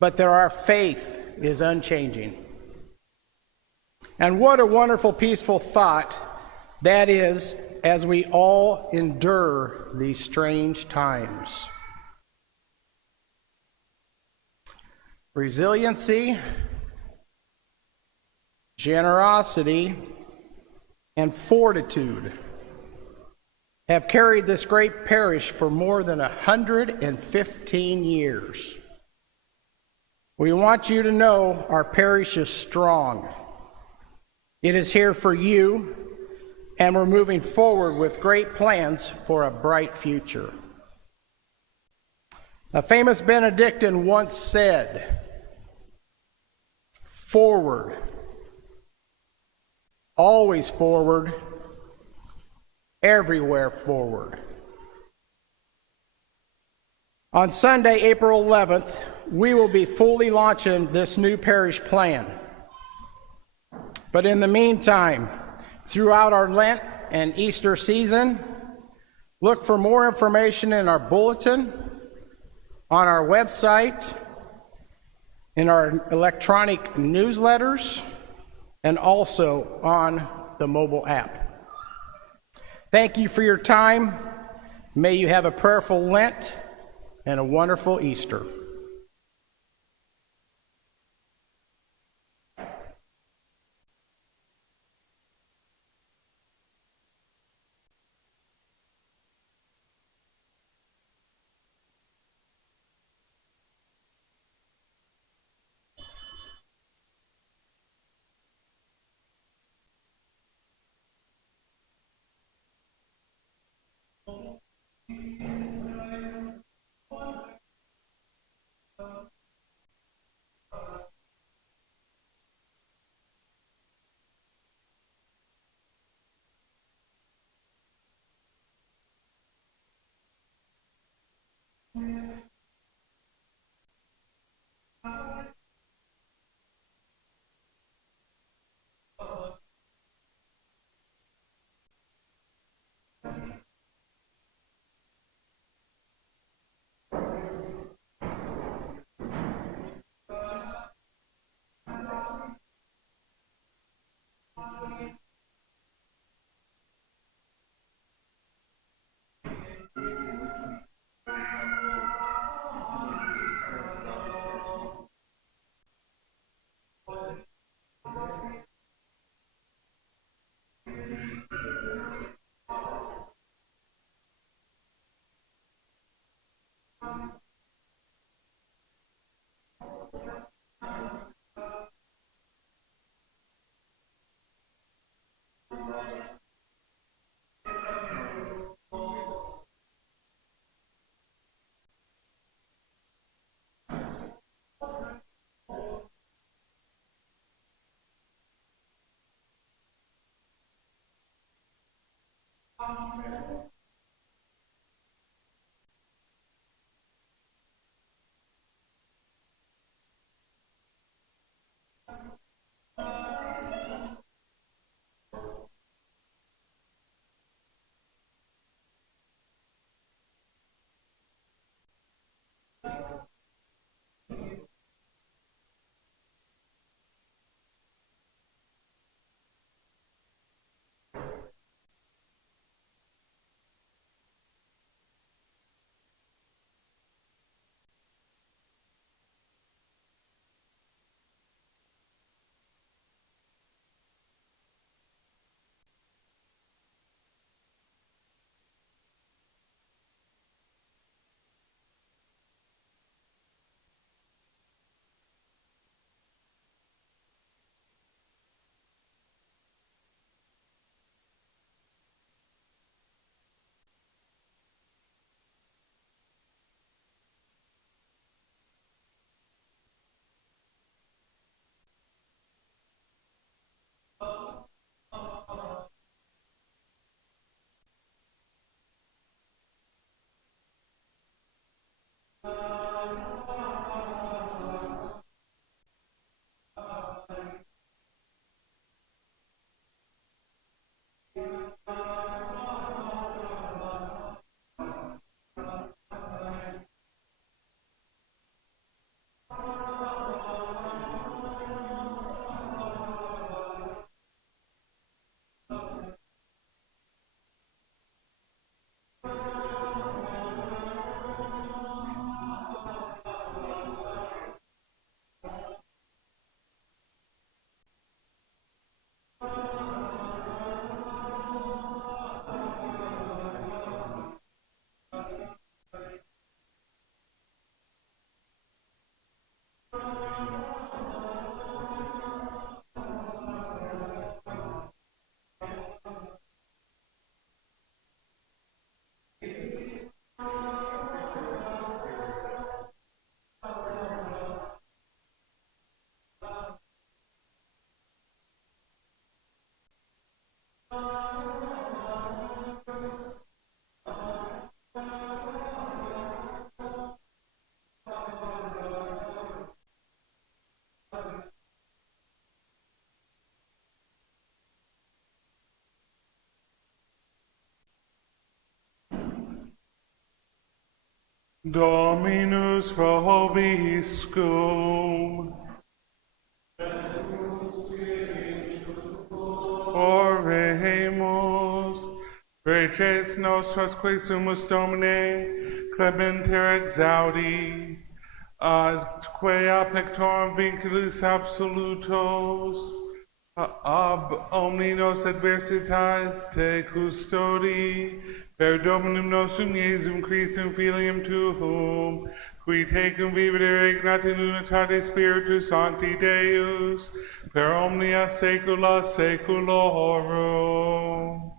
but that our faith is unchanging. And what a wonderful, peaceful thought that is as we all endure these strange times. Resiliency, generosity, and fortitude have carried this great parish for more than 115 years. We want you to know our parish is strong. It is here for you, and we're moving forward with great plans for a bright future. A famous Benedictine once said, "Forward, always forward, everywhere forward." On Sunday, April 11th, we will be fully launching this new parish plan. But in the meantime, throughout our Lent and Easter season, look for more information in our bulletin, on our website, in our electronic newsletters, and also on the mobile app. Thank you for your time. May you have a prayerful Lent and a wonderful Easter. Dominus vobiscum. Oremus. Reces nostras qui sumus Domine, clementer exaudi, atque a pectorum vinculus absolutos, ab omninos adversitate custodi, per Dominum nostrum Iesum Christum filium tuum, qui tecum vivere regnat in unitate Spiritus Sancti Deus, per omnia saecula saeculorum.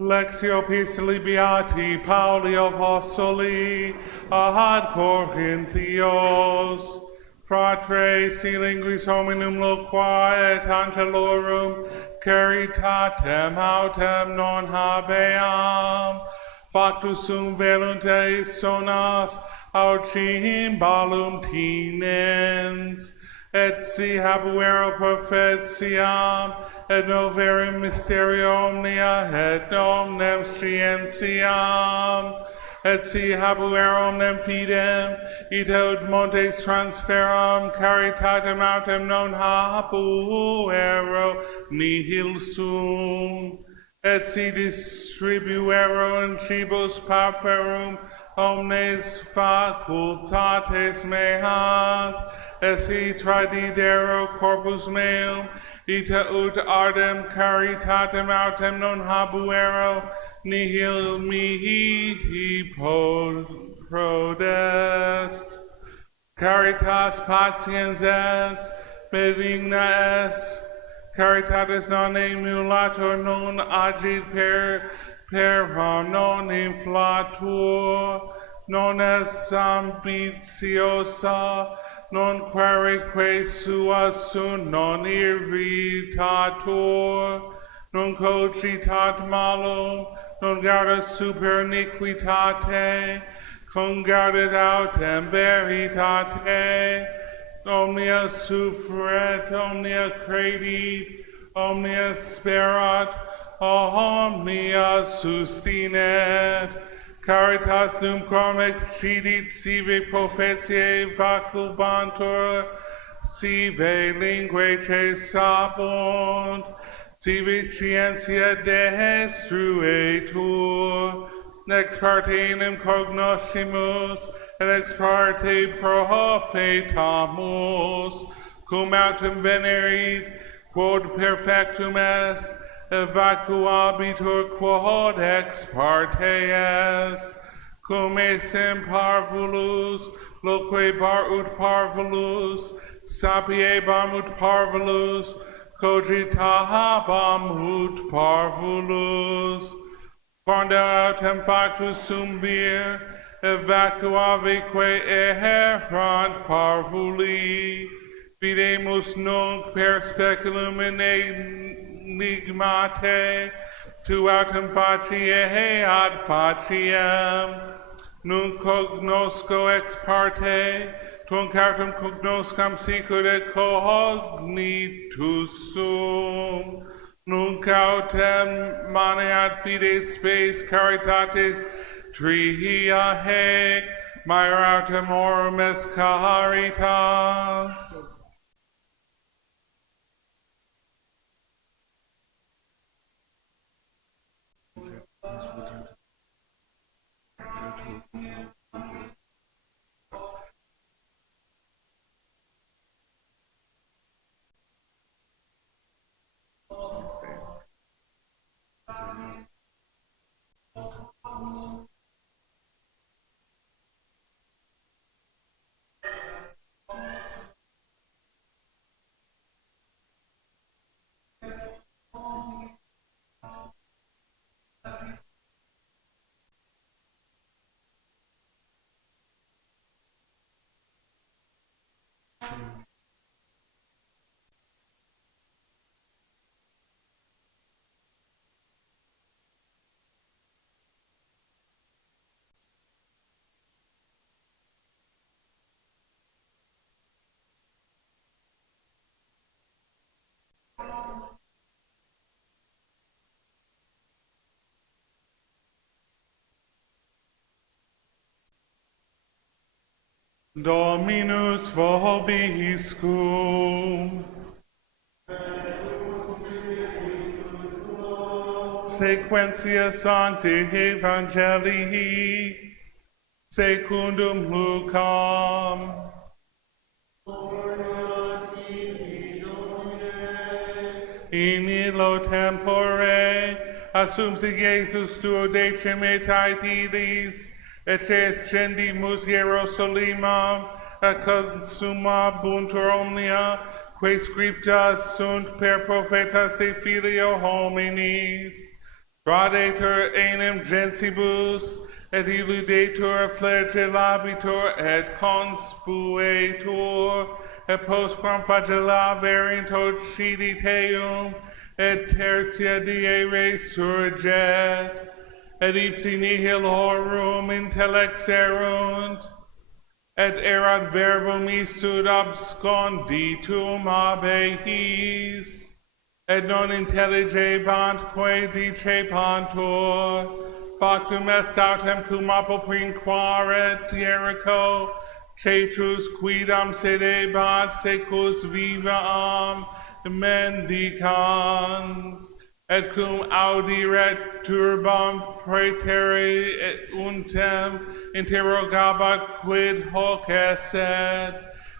Lectio Epistoli Beati Pauli Apostoli ad Corinthios. Fratre, si linguis hominum loqua et angelorum caritatem autem non habeam, factus sum velunte sonas aucim balum tinens, et si habuero profetiam, et noverum mysterio omnia, et omnem scientiam, et si habuero omnem fidem, ite montes transferam caritatem autem non habuero nihil sum, et si distribuero in tribus pauperum omnes facultates meas, et si tradidero corpus meum, ita ut ardem caritatem autem non habuero, nihil mihi prodest. Caritas patiens est, benigna est, caritatis non emulator, non agit per non inflatur, non est ambitiosa, non quaereque sua sunt, non irritator, non cogitat malum, non gaudet super iniquitate, congaudet autem veritate, omnia suffret, omnia credit, omnia sperat, omnia sustinet. Caritas numquam excidit, sive profetiae facubantur, sive linguae sapunt, sive scientia destruetur, ex parte enim cognoscimus, et ex parte profetamus, cum autem venerit, quod perfectum est, evacuabitur quod ex parte est, cum esem parvulus, loque bar ut parvulus, sapiebam ut parvulus, cogitabam ut parvulus, quando autem factus sum vir, evacuaveque errant parvuli, videmus nunc per speculum in enigmate, tu autem faciae ad faciem, nunc cognosco ex parte, tunc autem cognoscam sicut et cognitus sum, nunc autem maneat fides spes caritatis tria hec, maior autem orum est caritas. Dominus vobiscum. Sequentia Sancti Evangelii secundum Lucam. In illo tempore assumsi Jesus duodecim et aetilis, et escendimus Hierosolymam, et consumabuntur omnia, que scriptas sunt per prophetas et filio hominis, tradetur enim gensibus, et illudetur flagellabitur, et conspuetur, et postquam flagella verint ocidi teum, et tertia die resurget, et ipsi nihil horum intellexerunt, et erat verbum istud absconditum ab eis, et non intelligebant quae dicebantur, factum est autem cum apoprinquaret Jericho, cetus quidam sedebat secus vivam mendicans, et cum audiret turbam praetere et untem interrogabat quid hoc esset,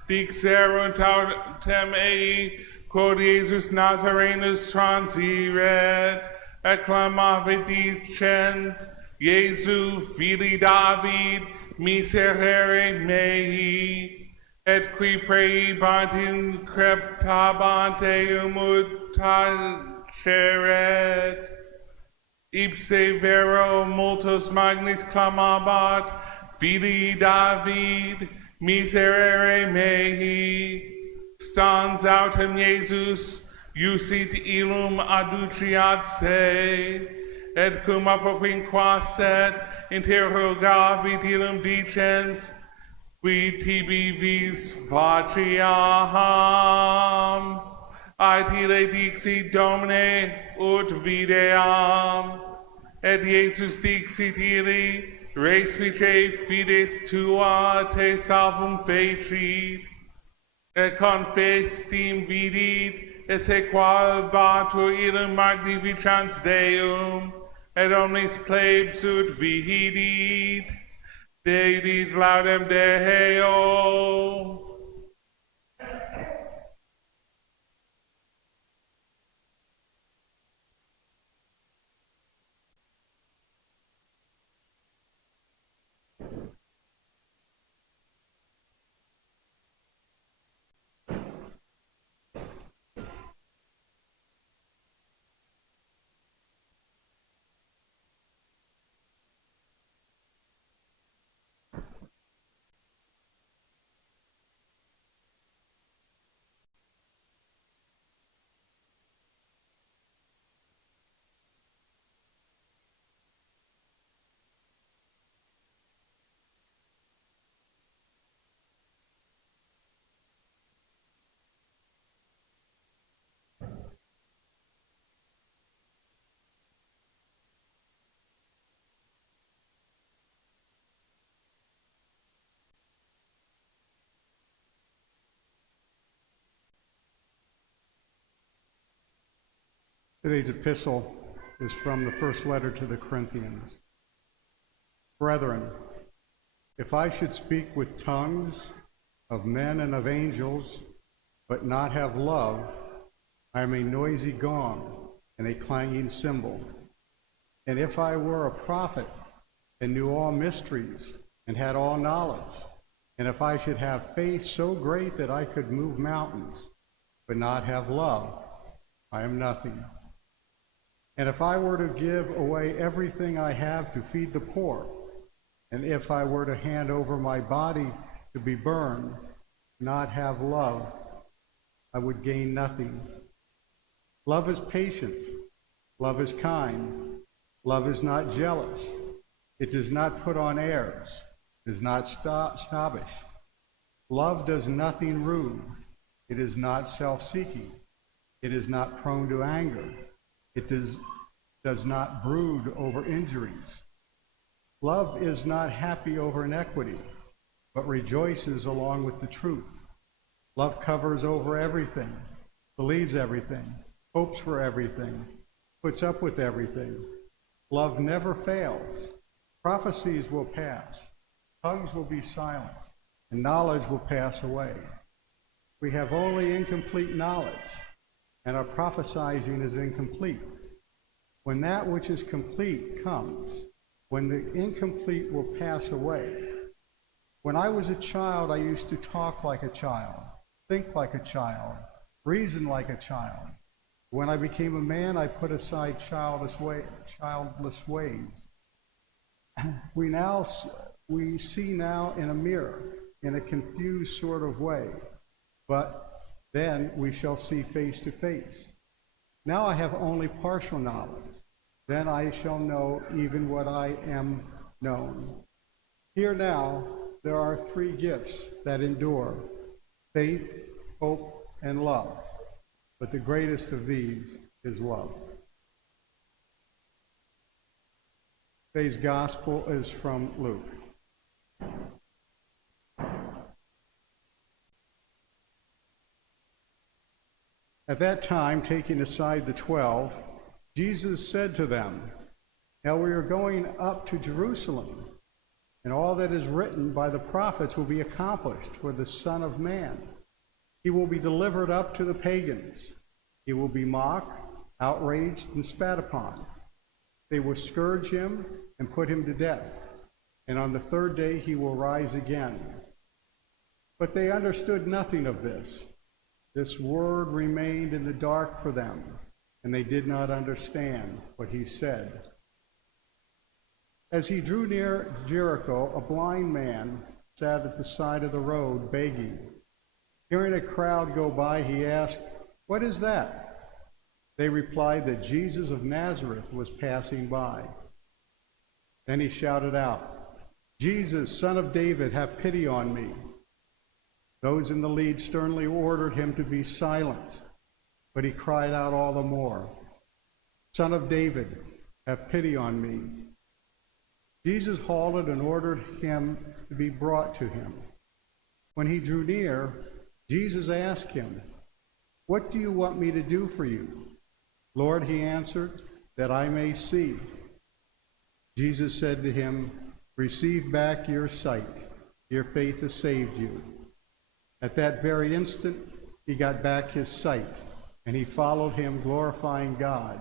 dixerunt autem ei, quod Iesus Nazarenus transiret, acclamavit dicens, Iesu fili David, miserere mei, et qui praebant increptabant eum utaceret, ipse vero multos magnis clamabat, fili David, miserere mei, stans autem Iesus, iusit illum adduciat se, et cum apoprinquaset, interrogavit illum dicens, qui tibi vis faciam, aetile dixit Domine ut videam, et Iesus dixit illi, respice fides tua te salvum fecit, et confestim vidit, et sequabatur illum magnificans Deum, et omnis plebs ut vidit, dedit laudem Deo. Today's epistle is from the first letter to the Corinthians. Brethren, if I should speak with tongues of men and of angels, but not have love, I am a noisy gong and a clanging cymbal. And if I were a prophet and knew all mysteries and had all knowledge, and if I should have faith so great that I could move mountains, but not have love, I am nothing. And if I were to give away everything I have to feed the poor, and if I were to hand over my body to be burned, not have love, I would gain nothing. Love is patient. Love is kind. Love is not jealous. It does not put on airs. It is not snobbish. Love does nothing rude. It is not self-seeking. It is not prone to anger. It does not brood over injuries. Love is not happy over iniquity, but rejoices along with the truth. Love covers over everything, believes everything, hopes for everything, puts up with everything. Love never fails. Prophecies will pass, tongues will be silent, and knowledge will pass away. We have only incomplete knowledge, and our prophesying is incomplete. When that which is complete comes, when the incomplete will pass away. When I was a child, I used to talk like a child, think like a child, reason like a child. When I became a man, I put aside childless ways. We see now in a mirror, in a confused sort of way, but then we shall see face to face. Now I have only partial knowledge. Then I shall know even what I am known. Here now, there are three gifts that endure: faith, hope, and love. But the greatest of these is love. Today's gospel is from Luke. At that time, taking aside the 12, Jesus said to them, "Now we are going up to Jerusalem, and all that is written by the prophets will be accomplished for the Son of Man. He will be delivered up to the pagans. He will be mocked, outraged, and spat upon. They will scourge him and put him to death, and on the third day he will rise again." But they understood nothing of this. This word remained in the dark for them, and they did not understand what he said. As he drew near Jericho, a blind man sat at the side of the road begging. Hearing a crowd go by, he asked, "What is that?" They replied that Jesus of Nazareth was passing by. Then he shouted out, "Jesus, Son of David, have pity on me." Those in the lead sternly ordered him to be silent, but he cried out all the more, "Son of David, have pity on me." Jesus halted and ordered him to be brought to him. When he drew near, Jesus asked him, "What do you want me to do for you?" "Lord," he answered, "that I may see." Jesus said to him, "Receive back your sight. Your faith has saved you." At that very instant, he got back his sight, and he followed him, glorifying God.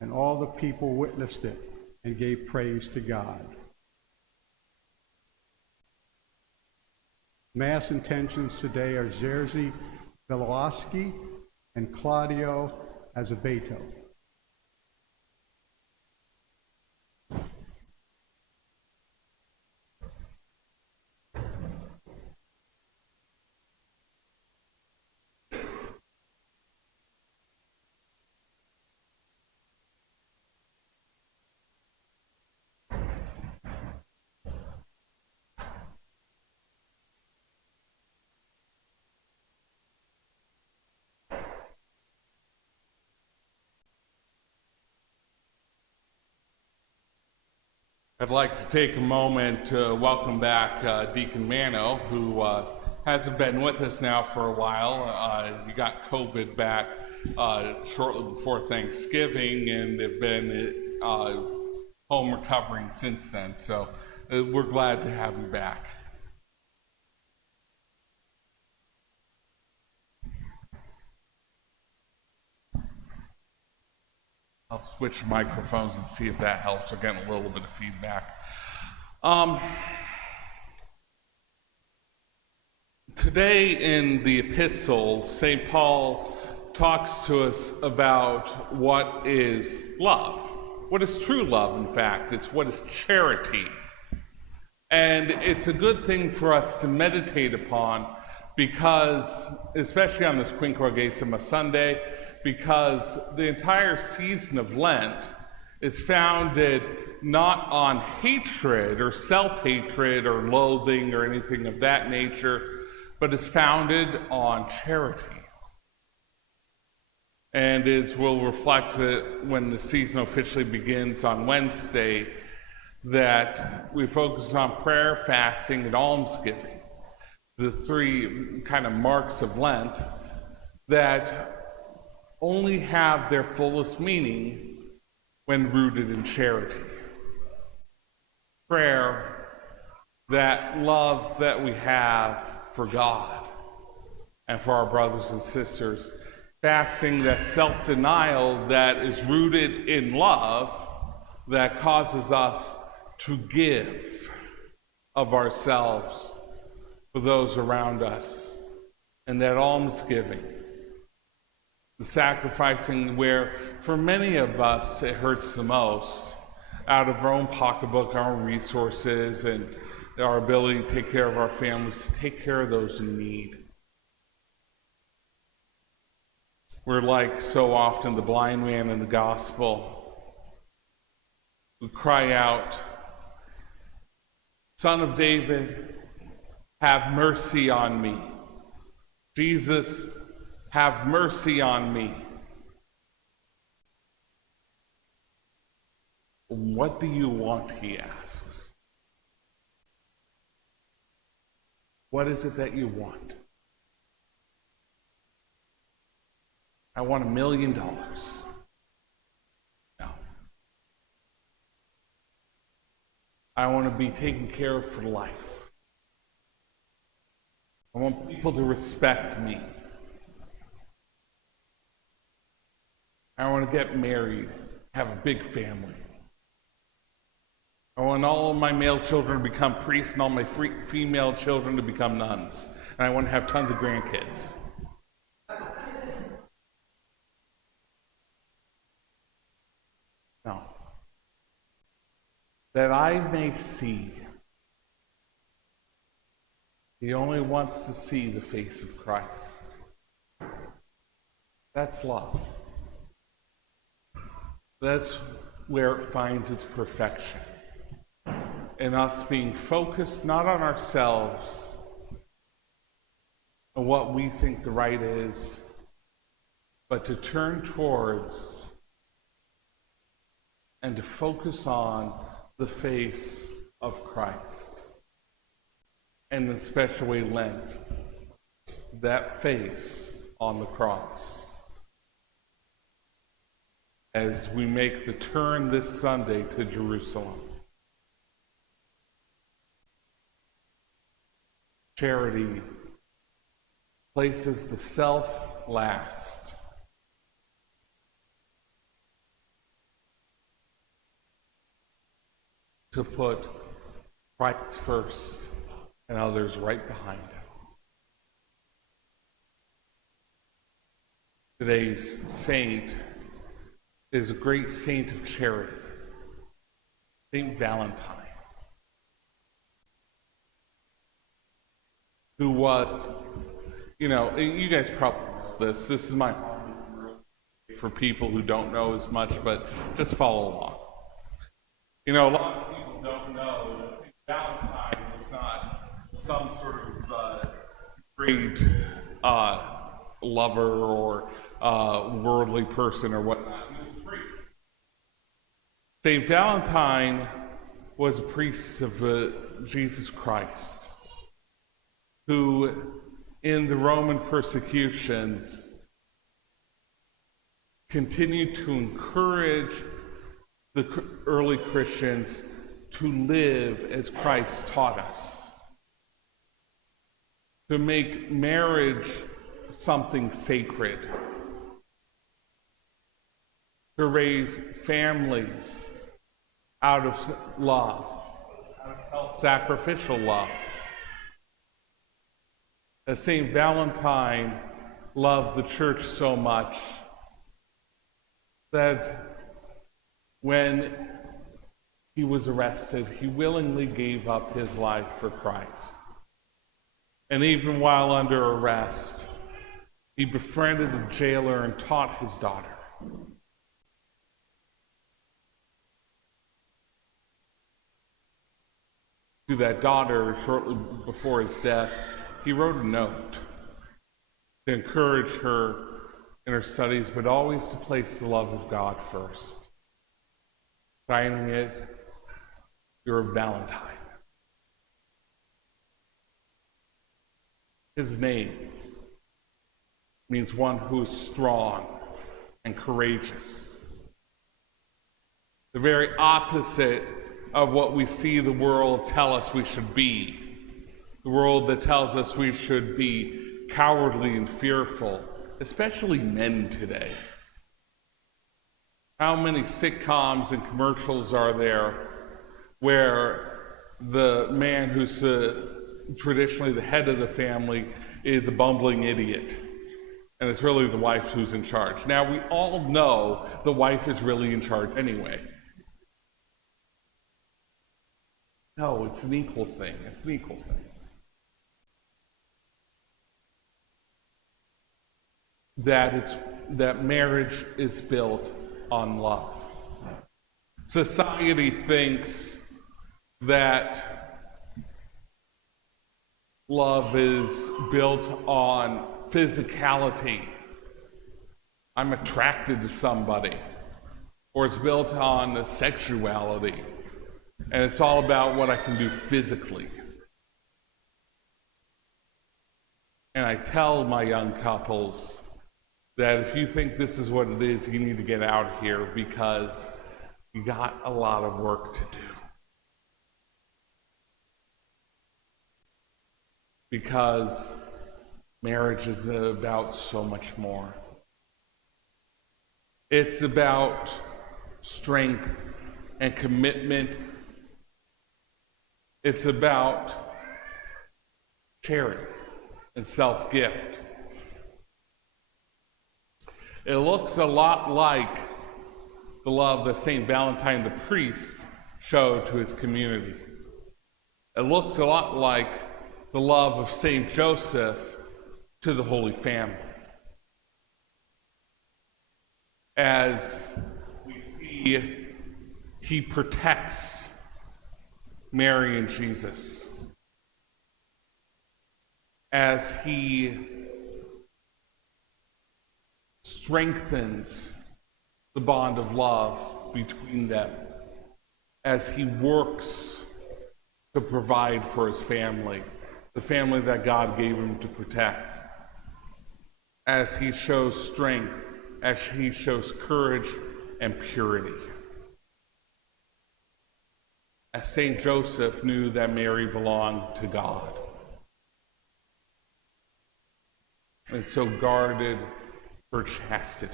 And all the people witnessed it and gave praise to God. Mass intentions today are Jerzy Belowski and Claudio Azevedo. I'd like to take a moment to welcome back Deacon Mano, who hasn't been with us now for a while. He got COVID back shortly before Thanksgiving and have been home recovering since then. So we're glad to have you back. I'll switch microphones and see if that helps. We're getting a little bit of feedback. Today in the epistle, St. Paul talks to us about what is love. What is true love, in fact. It's what is charity. And it's a good thing for us to meditate upon because, especially on this Quinquagesima Sunday, because the entire season of Lent is founded not on hatred or self-hatred or loathing or anything of that nature, but is founded on charity. And as we'll reflect when the season officially begins on Wednesday, that we focus on prayer, fasting, and almsgiving. the three kind of marks of Lent that only have their fullest meaning when rooted in charity. Prayer, that love that we have for God and for our brothers and sisters. Fasting, that self-denial that is rooted in love that causes us to give of ourselves for those around us. And that almsgiving, the sacrificing where for many of us it hurts the most, out of our own pocketbook, our own resources, and our ability to take care of our families, to take care of those in need. We're like so often the blind man in the gospel who cry out, "Son of David, have mercy on me. Jesus, have mercy on me." "What do you want?" he asks. "What is it that you want?" "I want $1 million. No. I want to be taken care of for life. I want people to respect me. I want to get married, have a big family. I want all of my male children to become priests and all my female children to become nuns. And I want to have tons of grandkids." No. "That I may see." He only wants to see the face of Christ. That's love. That's where it finds its perfection. In us being focused not on ourselves, on what we think the right is, but to turn towards and to focus on the face of Christ. And in a special way, Lent, that face on the cross. As we make the turn this Sunday to Jerusalem. Charity places the self last. To put Christ first and others right behind him. Today's saint is a great saint of charity, Saint Valentine, who was, you guys probably know this. This is my for people who don't know as much, but just follow along. A lot of people don't know that Saint Valentine was not some sort of great lover or worldly person or whatnot. He was a priest. Saint Valentine was a priest of Jesus Christ, who in the Roman persecutions continued to encourage the early Christians to live as Christ taught us, to make marriage something sacred, to raise families out of love, out of self-sacrificial love. As Saint Valentine loved the church so much that when he was arrested, he willingly gave up his life for Christ. And even while under arrest, he befriended the jailer and taught his daughter. To that daughter, shortly before his death, he wrote a note to encourage her in her studies, but always to place the love of God first. Signing it, "You're a Valentine." His name means one who is strong and courageous. The very opposite of what we see the world tell us we should be. The world that tells us we should be cowardly and fearful, especially men today. How many sitcoms and commercials are there where the man who's traditionally the head of the family is a bumbling idiot, and it's really the wife who's in charge? Now, we all know the wife is really in charge anyway. No, it's an equal thing. It's an equal thing. That marriage is built on love. Society thinks that love is built on physicality. I'm attracted to somebody. Or it's built on sexuality. And it's all about what I can do physically. And I tell my young couples that if you think this is what it is, you need to get out of here, because you got a lot of work to do. Because marriage is about so much more. It's about strength and commitment. It's about charity and self-gift. It looks a lot like the love that St. Valentine the priest showed to his community. It looks a lot like the love of St. Joseph to the Holy Family. As we see, he protects Mary and Jesus. As he strengthens the bond of love between them, as he works to provide for his family, the family that God gave him to protect, as he shows strength, as he shows courage and purity. As St. Joseph knew that Mary belonged to God, and so guarded her chastity.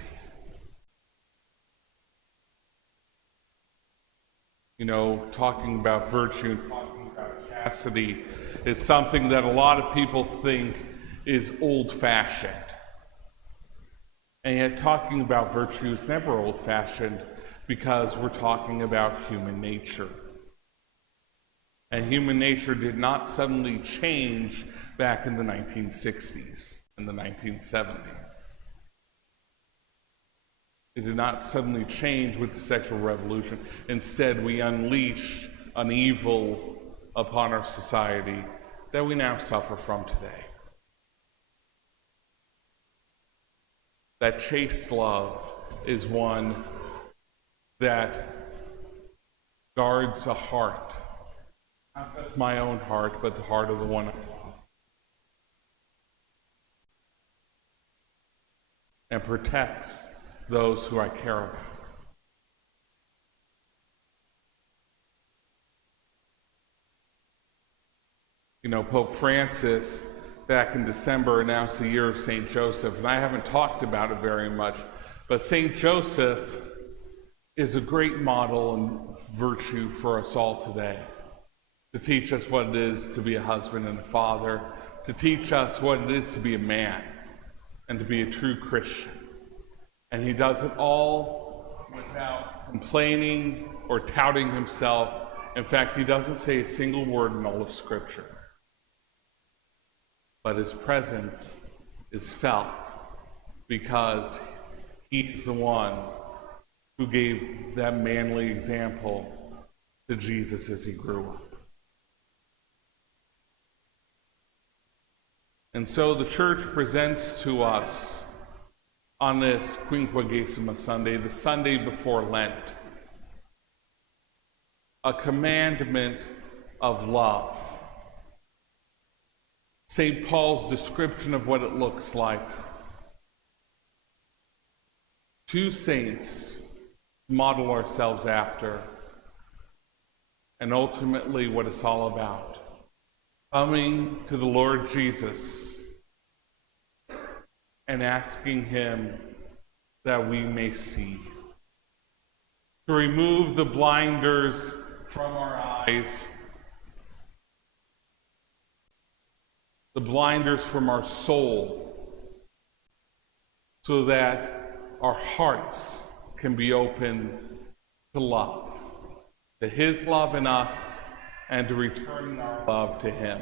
You know, talking about virtue and talking about chastity is something that a lot of people think is old-fashioned. And yet talking about virtue is never old-fashioned, because we're talking about human nature. And human nature did not suddenly change back in the 1960s and the 1970s. It did not suddenly change with the sexual revolution. Instead, we unleash an evil upon our society that we now suffer from today. That chaste love is one that guards a heart, not just my own heart, but the heart of the one I love, and protects those who I care about. You know, Pope Francis, back in December, announced the year of St. Joseph, and I haven't talked about it very much, but St. Joseph is a great model and virtue for us all today, to teach us what it is to be a husband and a father, to teach us what it is to be a man and to be a true Christian. And he does it all without complaining or touting himself. In fact, he doesn't say a single word in all of Scripture. But his presence is felt because he's the one who gave that manly example to Jesus as he grew up. And so the church presents to us on this Quinquagesima Sunday, the Sunday before Lent, a commandment of love. St. Paul's description of what it looks like. Two saints model ourselves after, and ultimately what it's all about. Coming to the Lord Jesus and asking him that we may see. To remove the blinders from our eyes, the blinders from our soul, so that our hearts can be open to love, to his love in us, and to return our love to him.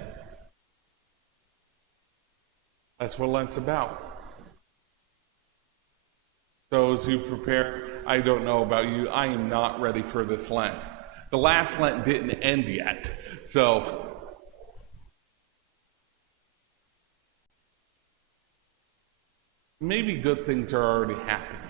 That's what Lent's about. So as you prepare, I don't know about you, I am not ready for this Lent. The last Lent didn't end yet, so maybe good things are already happening.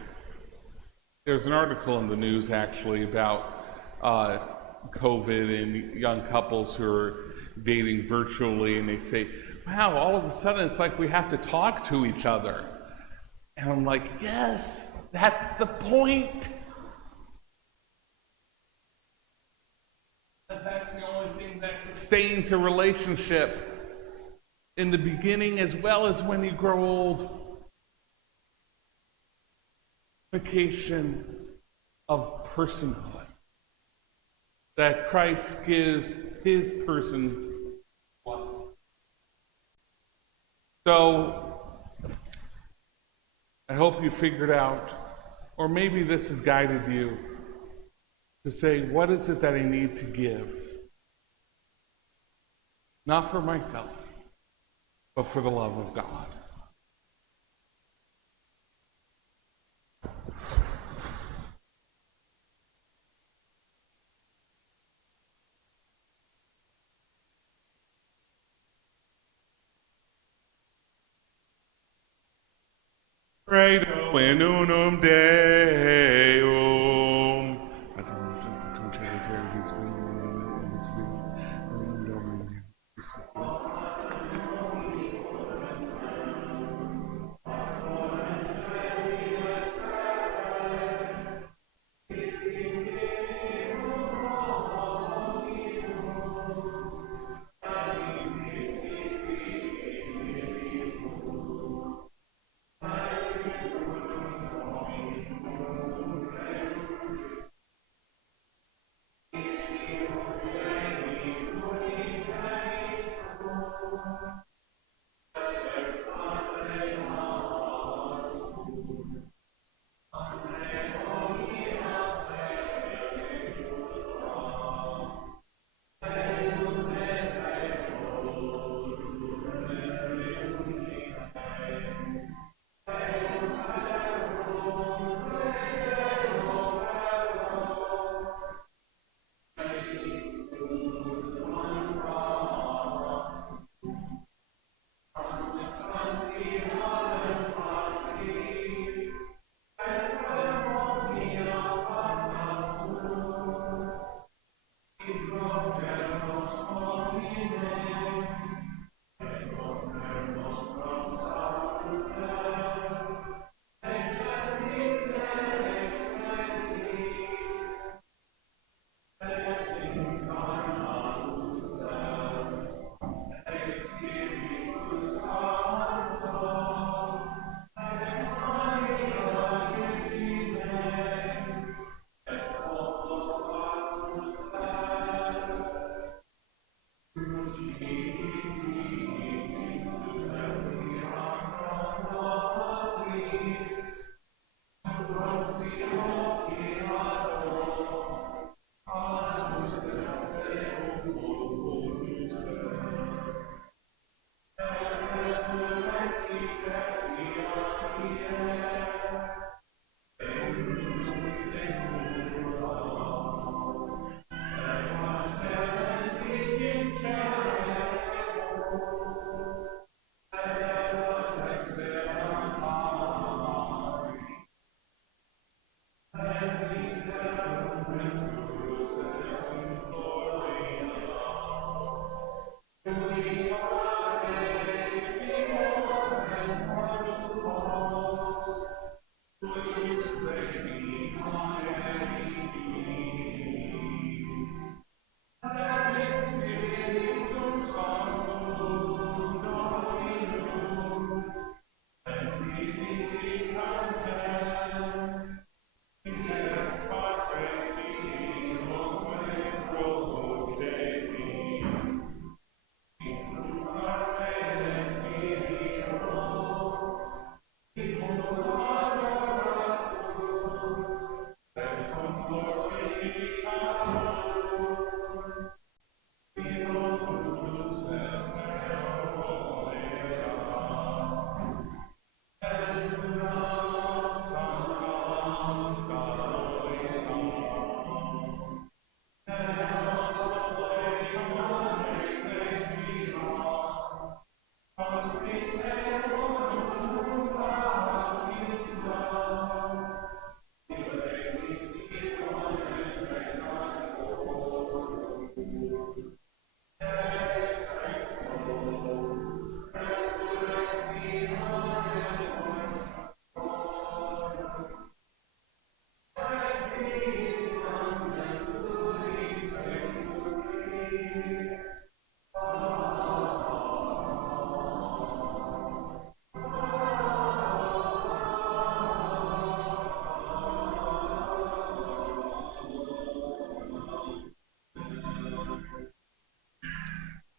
There's an article in the news actually about COVID and young couples who are dating virtually, and they say, wow, all of a sudden it's like we have to talk to each other. And I'm like, yes, that's the point. Because that's the only thing that sustains a relationship in the beginning as well as when you grow old. Vacation of personhood that Christ gives his person to us. So I hope you figured out, or maybe this has guided you to say, what is it that I need to give? Not for myself, but for the love of God. Credo in unum Deum.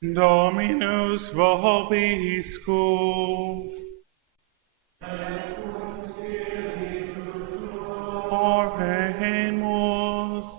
Dominus vobiscum. Oremus.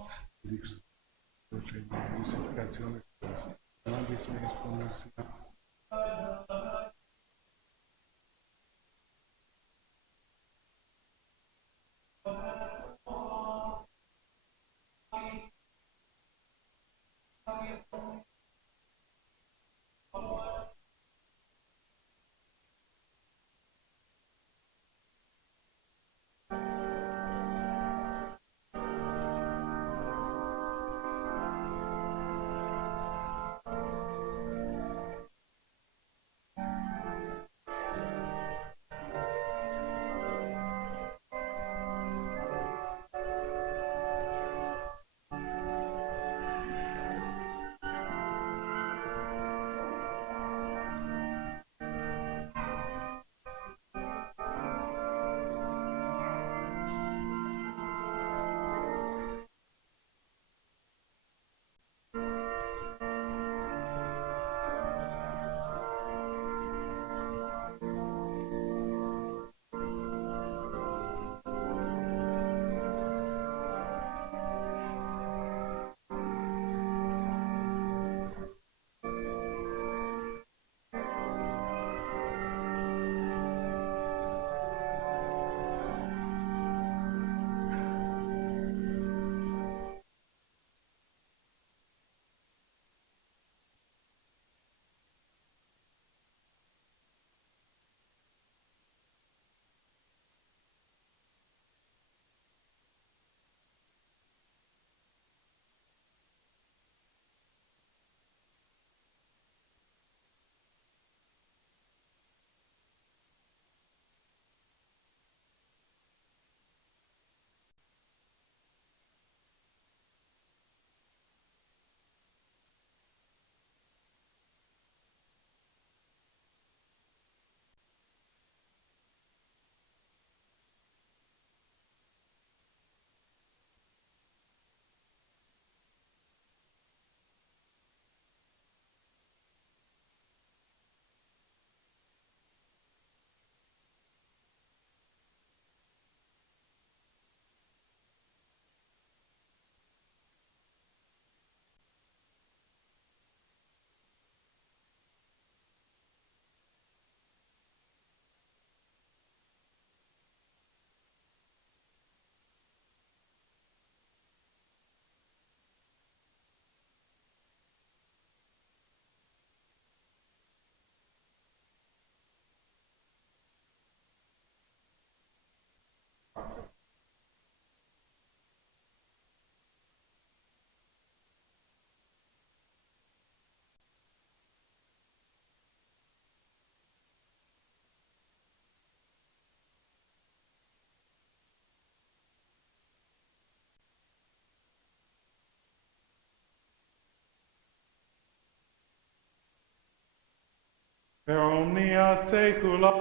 Per omnia saecula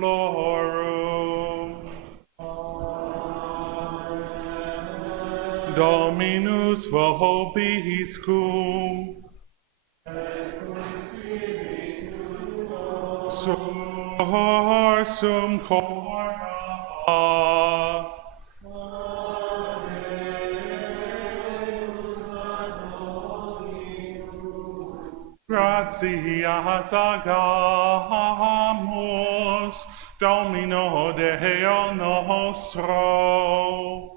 saeculorum. Dominus vobiscum. Sursum corda. Gratias agamus, Domino Deo nostro.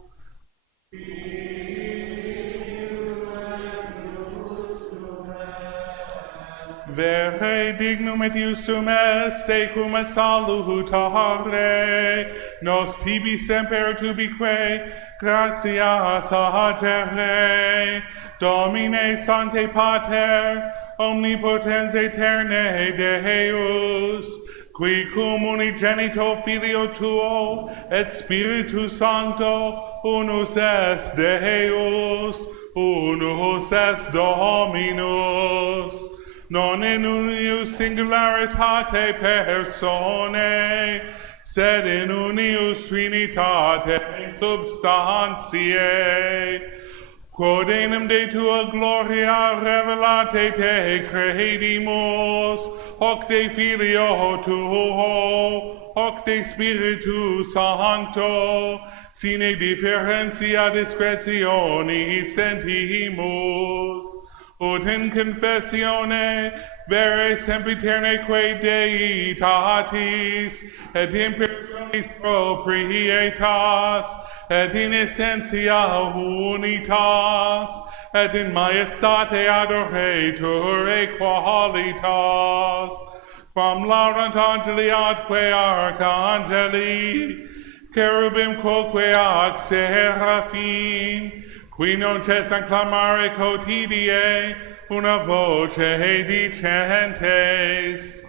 Vere dignum et iustum est, tecum et salutare, nos tibi semper tubique, gratias agere, Domine Sancte Pater, omnipotens aeterne Deus, qui cum unigenito Filio Tuo, et Spiritus Sancto, unus est Deus, unus est Dominus, non in unius singularitate personae, sed in unius trinitate substantiae, Quod enim de tua gloria revelate te credimus, hoc de Filio tuo, hoc de Spiritu Sancto, sine differentia discretionis sentimus, ut in confessione vere sempiterneque Deitatis, et in personis proprietas, et in essentia unitas, et in majestate adoretur equalitas, from laurent angeli atque archangeli, cherubim quoque ac seraphim, qui non cessant clamare quotidie, una voce dicentes.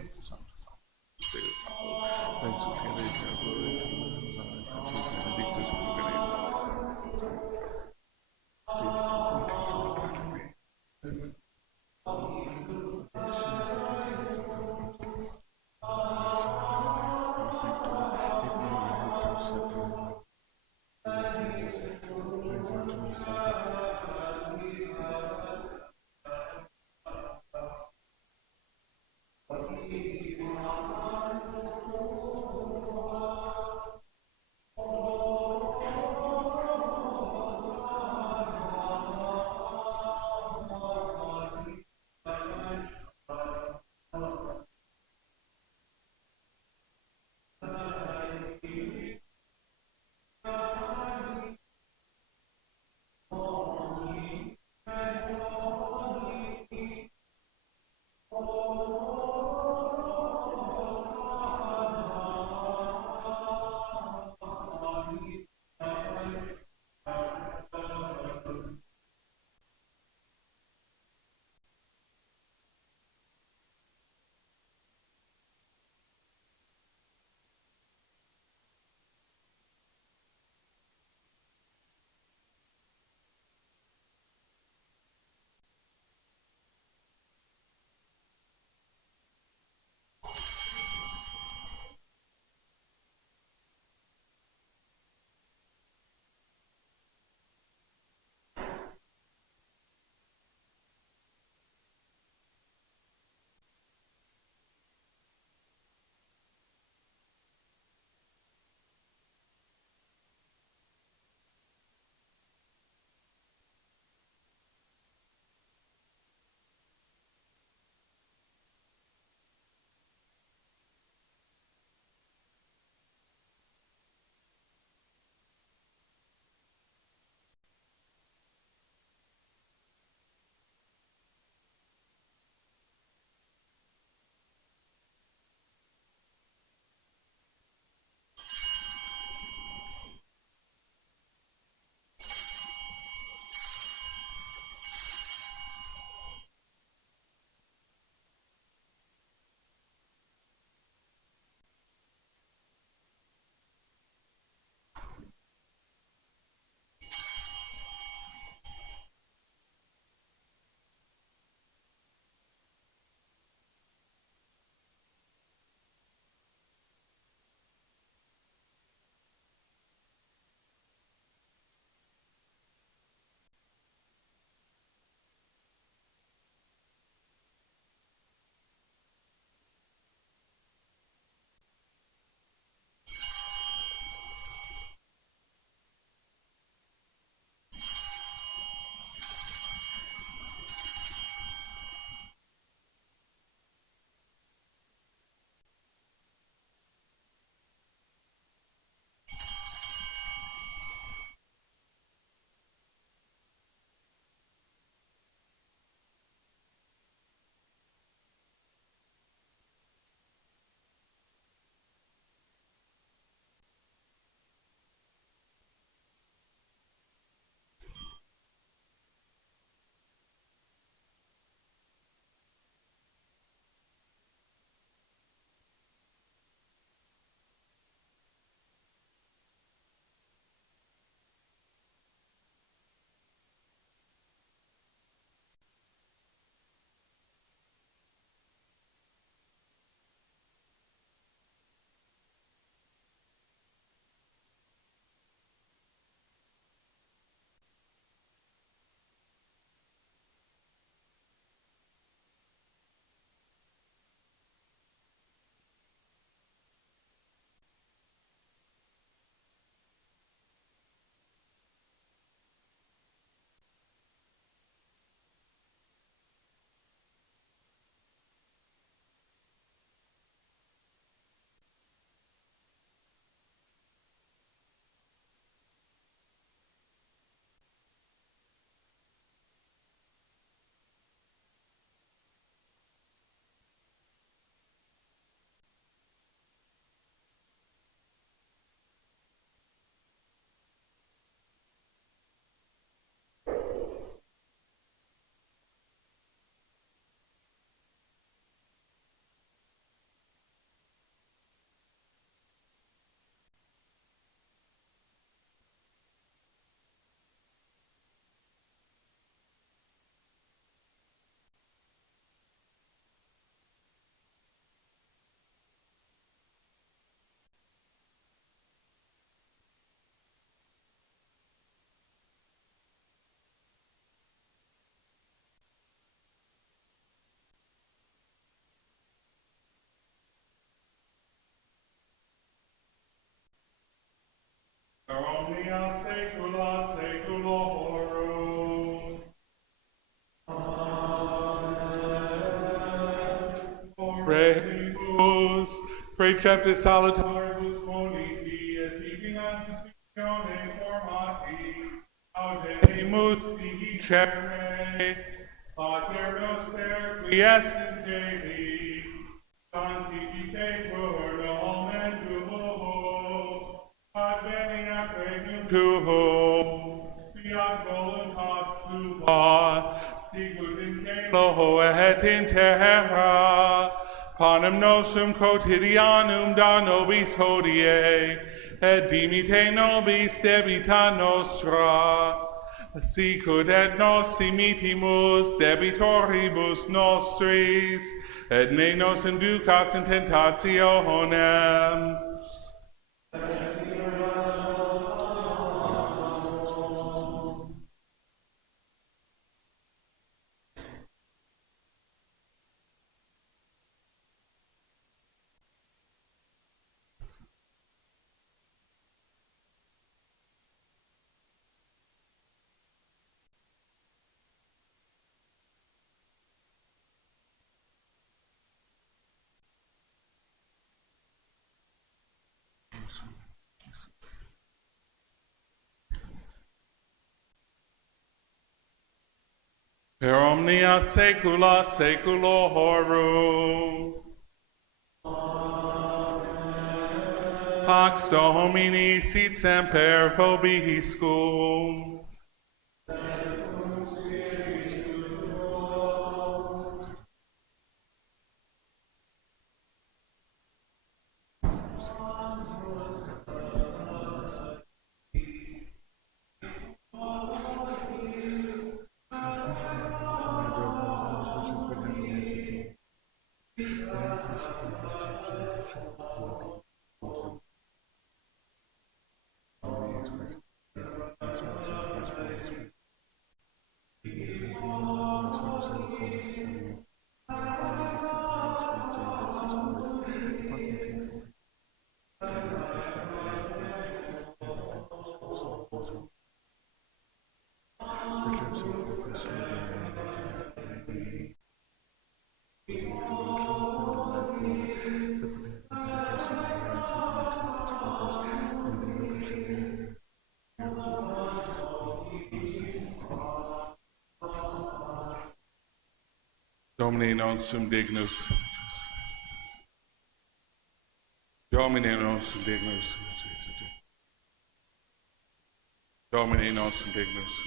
omnia saecula saeculorum. Oremus, preceptus solitaribus boniti, et tibi constitutione formati, audemus dicere, Pater noster, qui est in celi, sanctificetur nomen tuo, adveniat regnum tuo, fiat voluntas tua, sicut in cielo et in terra. Panem nostrum quotidianum da nobis hodie, et dimite nobis debita nostra, sicut et nos imitimus debitoribus nostris, et ne nos inducas in tentationem, per omnia saecula saeculorum. Pax Domini sit semper vobiscum. Domine non sum dignus. Domine non sum dignus. Domine non sum dignus.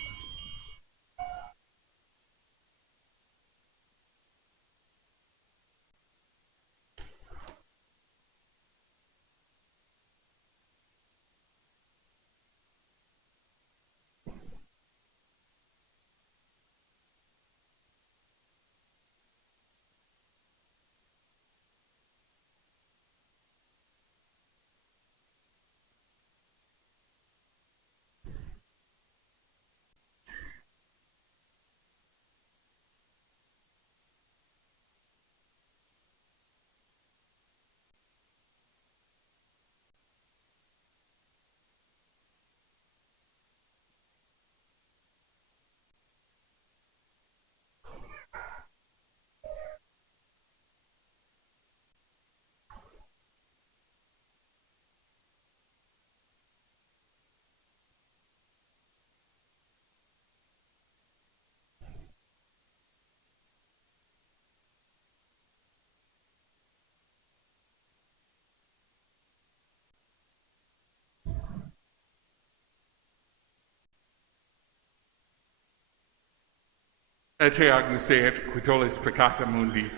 Ecce agnus et quitolis peccata mundi,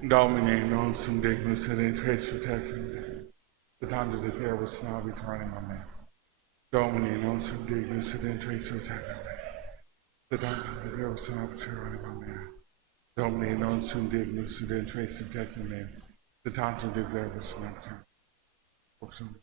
Domine non sum dignus et in tres protectum, Satanda de verbis nabit anima mea. Domine non sum dignus et in tres protectum, Satanda de verbis nabit anima mea. Domine non sum dignus et in tres protectum, Satanda de verbis nabit anima mea.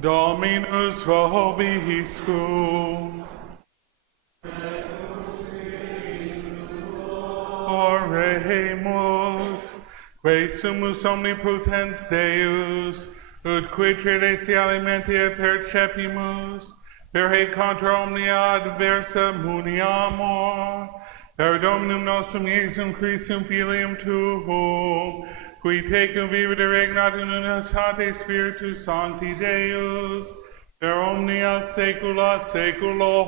Dominus vobiscum. Oremus, que sumus omnipotens Deus, ut qui tredesi alimentia percepimus, per he contra omnia adversa muniamur, per Dominum nostrum Iesum Christum Filium Tuum, qui tecum vivere regnat in unitate Spiritus Sancti Deus, per omnia saecula saeculorum.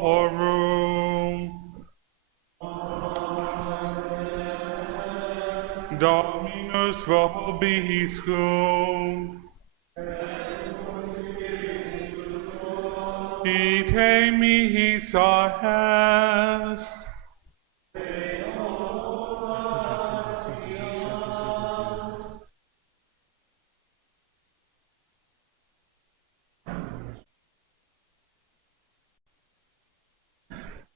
Dominus vobiscum. Ite missa est.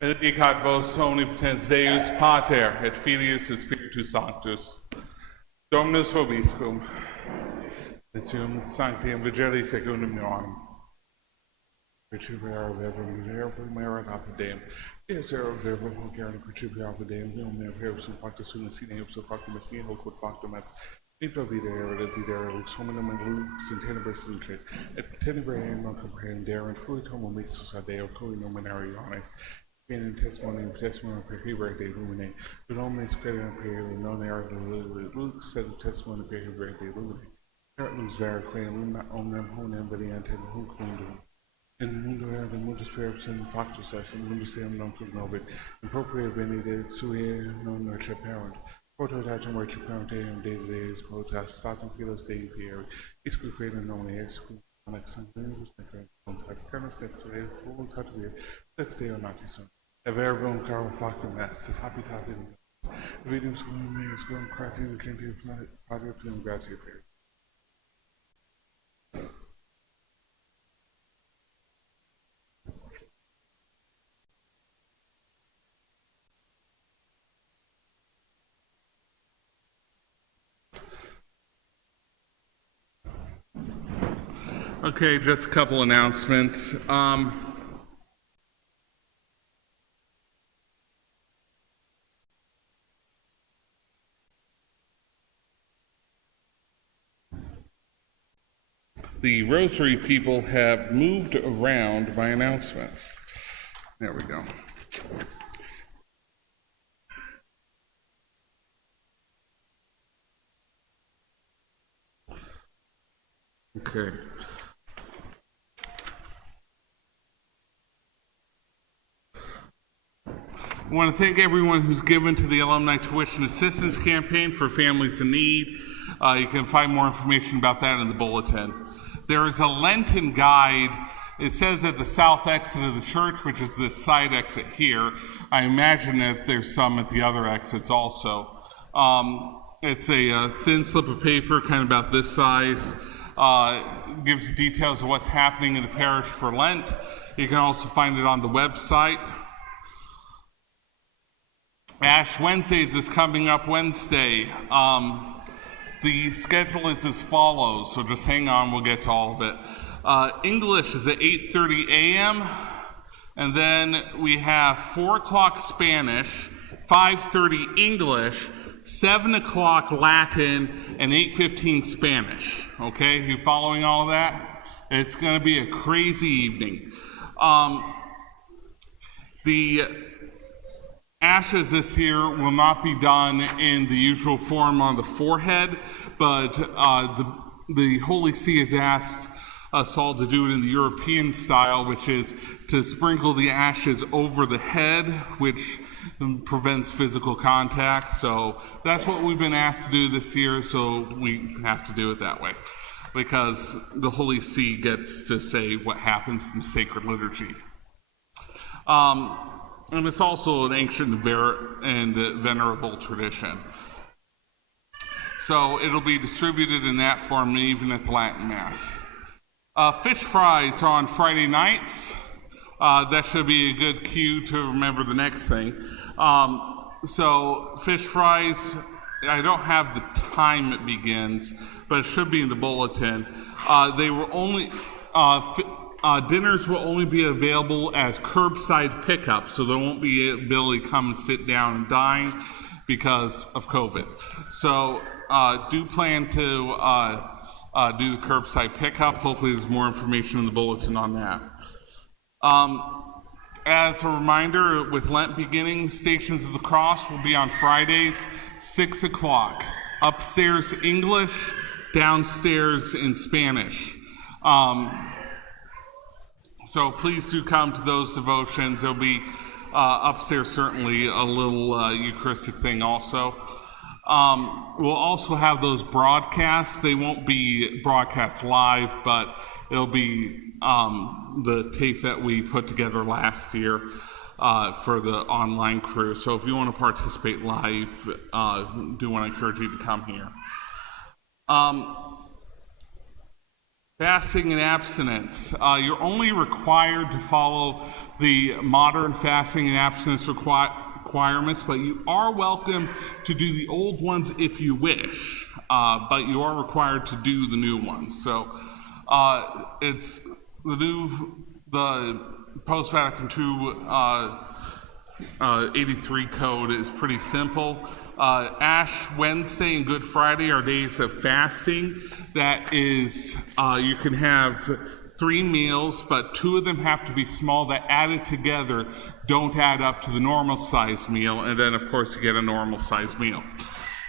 Benedicat vos omnipotens Deus Pater et Filius et Spiritus Sanctus. Dominus vobiscum. Et suum sanctium vigili secundum noam. Retribuere verbum verbum merit apodem. Deus ero verbum vulgarum retribuere apodem. Deum mea verbum factus sum sine ipso factum est nihil quod factum est. Nipto videre et videre lux hominum et lux in tenebris lucet. Et tenebrae non comprehenderent fluid homo mistus adeo cui nominariones. In testimony per Hebrew de lumine, but omnes credere per non erat lux, sed testimony per Hebrew de lumine. Erat lux vera quae lumina omnem honem variante hunc mundum. In mundo erat in mundus verbs in factus est, in mundus eam non cognovit, in propria venide sui non receperant. Quoto datum receperant eam de deis quotas statum filos Dei fieri, isque credem nomine exque Alex Sanguinus necrem voluntate carnis et voluntate vir, sex Deo natis sunt. Et verbum caro factum est, habitatem est. Vidum scum meus, cum Christi vicente Pater plena gratia per. Okay, just a couple announcements. The Rosary people have moved around my announcements. There we go. Okay. I want to thank everyone who's given to the Alumni Tuition Assistance Campaign for Families in Need. You can find more information about that in the bulletin. There is a Lenten guide. It says at the south exit of the church, which is the side exit here. I imagine that there's some at the other exits also. It's a thin slip of paper, kind of about this size. Gives details of what's happening in the parish for Lent. You can also find it on the website. Ash Wednesdays is coming up Wednesday. The schedule is as follows, so just hang on, we'll get to all of it. English is at 8:30 a.m., and then we have 4 o'clock Spanish, 5:30 English, 7 o'clock Latin, and 8:15 Spanish. Okay, you following all of that? It's going to be a crazy evening. The ashes this year will not be done in the usual form on the forehead, but the Holy See has asked us all to do it in the European style, which is to sprinkle the ashes over the head, which prevents physical contact. So that's what we've been asked to do this year, so we have to do it that way, because the Holy See gets to say what happens in the sacred liturgy. And it's also an ancient and venerable tradition. So it'll be distributed in that form, even at the Latin Mass. Fish fries are on Friday nights. That should be a good cue to remember the next thing. So fish fries, I don't have the time it begins, but it should be in the bulletin. They were only dinners will only be available as curbside pickup, so there won't be ability to come and sit down and dine because of COVID. So do plan to do the curbside pickup. Hopefully there's more information in the bulletin on that. As a reminder, with Lent beginning, Stations of the Cross will be on Fridays, 6 o'clock. Upstairs English, downstairs in Spanish. So please do come to those devotions. There'll be upstairs certainly a little Eucharistic thing also. We'll also have those broadcasts. They won't be broadcast live, but it'll be the tape that we put together last year for the online crew. So if you want to participate live, do want to encourage you to come here. Fasting and abstinence. You're only required to follow the modern fasting and abstinence requirements, but you are welcome to do the old ones if you wish, but you are required to do the new ones. So it's the post-Vatican II 83 code is pretty simple. Ash Wednesday and Good Friday are days of fasting. That is, you can have 3 meals, but 2 of them have to be small. That added together don't add up to the normal size meal, and then of course you get a normal size meal.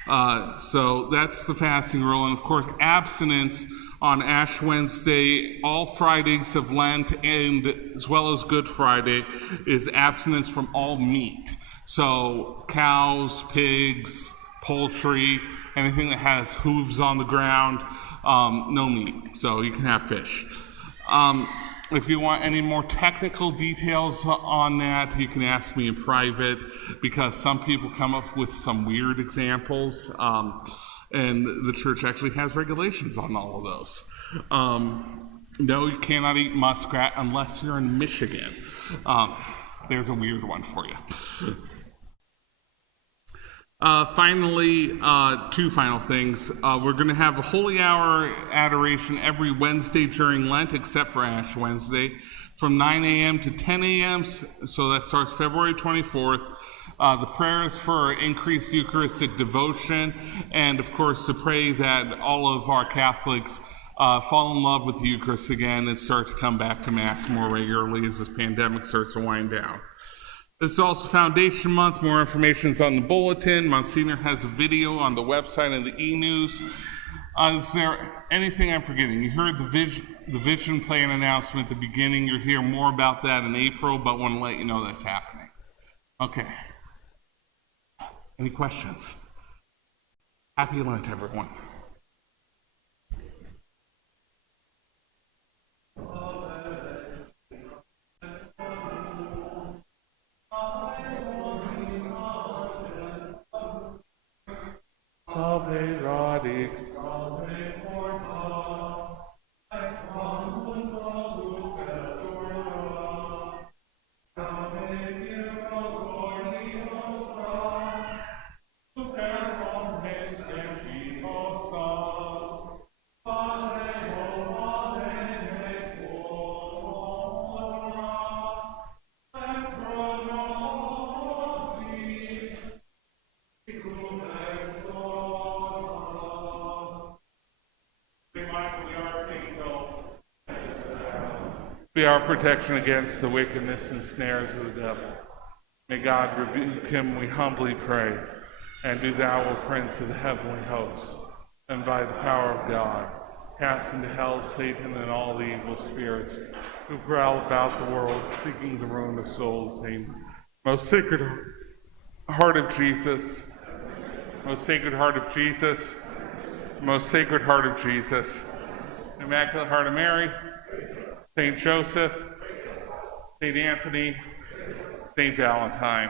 So that's the fasting rule, and of course abstinence on Ash Wednesday, all Fridays of Lent, and as well as Good Friday, is abstinence from all meat. So cows, pigs, poultry, anything that has hooves on the ground, no meat. So you can have fish. If you want any more technical details on that, you can ask me in private, because some people come up with some weird examples, and the church actually has regulations on all of those. No, you cannot eat muskrat unless you're in Michigan. There's a weird one for you. Finally, 2 final things. We're going to have a Holy Hour adoration every Wednesday during Lent, except for Ash Wednesday, from 9 a.m. to 10 a.m., so that starts February 24th. The prayers for increased Eucharistic devotion, and of course to pray that all of our Catholics fall in love with the Eucharist again and start to come back to Mass more regularly as this pandemic starts to wind down. This is also Foundation Month. More information is on the bulletin. Monsignor has a video on the website and the e-news. Is there anything I'm forgetting? You heard the vision plan announcement at the beginning. You'll hear more about that in April, but want to let you know that's happening. Okay. Any questions? Happy Lent, everyone. Salve Radix, Salve Porta, et quam be our protection against the wickedness and snares of the devil. May God rebuke him, we humbly pray. And do thou, O Prince of the heavenly hosts, and by the power of God, cast into hell Satan and all the evil spirits who prowl about the world, seeking the ruin of souls. Amen. Most sacred heart of Jesus, most sacred heart of Jesus, most sacred heart of Jesus, Immaculate Heart of Mary, Saint Joseph, Saint Anthony, Saint Valentine.